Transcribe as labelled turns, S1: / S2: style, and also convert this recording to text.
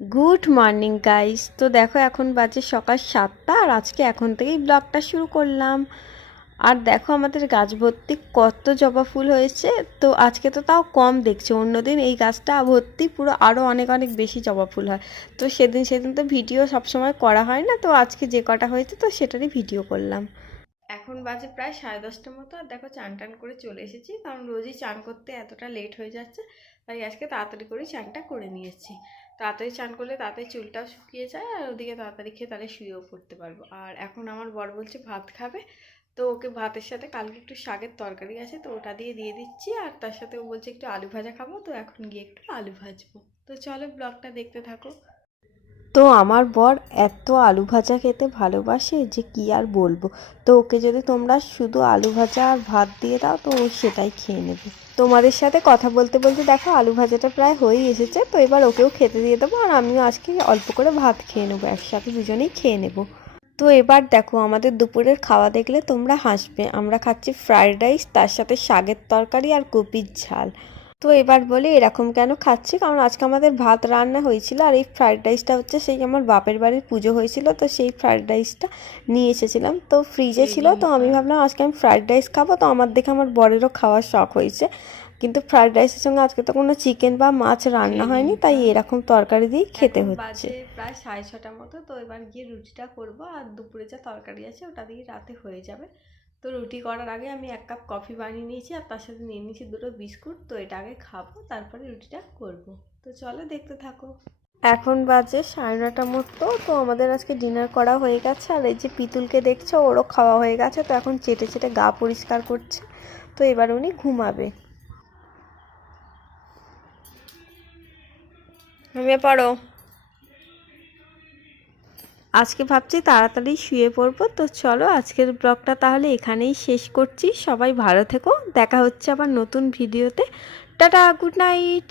S1: Good morning guys তো দেখো, এখন বাজে সকাল সাতটা, আর আজকে এখন থেকেই ব্লগটা শুরু করলাম। আর দেখো, আমাদের গাছ ভর্তি কত জবা ফুল হয়েছে। তো আজকে তো তাও কম দেখছি। অন্যদিন এই গাছটা ভর্তি পুরো আরও অনেক অনেক বেশি জবা ফুল হয়। তো সেদিন সেদিন তো ভিডিও সবসময় করা হয় না। তো আজকে যে কটা হয়েছে, তো সেটারই ভিডিও করলাম। এখন বাজে প্রায় সাড়ে দশটার মতো আর দেখো চান টান করে চলে এসেছি। কারণ রোজই চান করতে এতটা লেট হয়ে যাচ্ছে, তাই আজকে তাড়াতাড়ি করে চানটা করে নিয়েছি। তাড়াতাড়ি চান করলে তাড়াতাড়ি চুলটাও শুকিয়ে যায় আর ওদিকে তাড়াতাড়ি খেয়ে তাহলে শুয়েও পড়তে পারব। আর এখন আমার বর বলছে ভাত খাবে, তো ওকে ভাতের সাথে কালকে একটু শাকের তরকারি আছে, তো ওটা দিয়ে দিয়ে দিচ্ছি। আর তার সাথে ও বলছে একটু আলু ভাজা খাব, তো এখন গিয়ে একটু আলু ভাজবো। তো চলো ব্লগটা দেখতে থাকো। তো আমার বর এত আলু ভাজা খেতে ভালোবাসে যে কি আর বলব? তো ওকে যদি তোমরা শুধু আলু ভাজা আর ভাত দিয়ে দাও, তো ও সেটাই খেয়ে নেবে। তোমাদের সাথে কথা বলতে বলতে দেখো আলু ভাজাটা প্রায় হয়েই এসেছে, তো এবার ওকেও খেতে দিয়ে দেবো আর আমিও আজকে অল্প করে ভাত খেয়ে নেব, একসাথে দুজনেই খেয়ে নেব। তো এবার দেখো আমাদের দুপুরের খাওয়া দেখলে তোমরা হাসবে। আমরা খাচ্ছি ফ্রায়েড রাইস, তার সাথে শাকের তরকারি আর কপির ঝাল। তো এবার বলি এরকম কেন খাচ্ছি? কারণ আজকে আমাদের ভাত রান্না হয়েছিল আর এই ফ্রায়েড রাইসটা হচ্ছে সেই আমার বাপের বাড়ির পুজো হয়েছিল তো সেই ফ্রায়েড রাইসটা নিয়ে এসেছিলাম। তো ফ্রিজে ছিল তো আমি ভাবলাম আজকে আমি ফ্রায়েড রাইস খাব তো আমার দেখে আমার বরেরও খাওয়ার শখ হয়েছে। কিন্তু ফ্রায়েড রাইসের সঙ্গে আজকে তো কোনো চিকেন বা মাছ রান্না হয়নি তাই এরকম তরকারি দিয়ে খেতে হচ্ছে। প্রায় সাড়ে ছটার মতো তো এবার গিয়ে রুটিটা করব আর দুপুরে যা তরকারি আছে ওটা দিয়ে রাতে হয়ে যাবে। তো রুটি করার আগে আমি এক কাপ কফি বানিয়ে নিয়েছি আর তার সাথে নিয়ে নিয়েছি দুটো বিস্কুট। তো এটা আগে খাব, তারপরে রুটিটা করব। তো চলো দেখতে থাকো। এখন বাজে সাড়ে নটা মতো তো আমাদের আজকে ডিনার করা হয়ে গেছে। আর এই যে পিতুলকে দেখছ, ওরও খাওয়া হয়ে গেছে, তো এখন চেটে চেটে গা পরিষ্কার করছে। তো এবার উনি ঘুমাবে। ঘুমিয়ে পড়ো। আজকে ভাবছি তাড়াতাড়ি শুয়ে পড়ব। তো চলো আজকের ব্লগটা তাহলে এখানেই শেষ করছি। সবাই ভালো থেকো। দেখা হচ্ছে আবার নতুন ভিডিওতে। Tata, good night.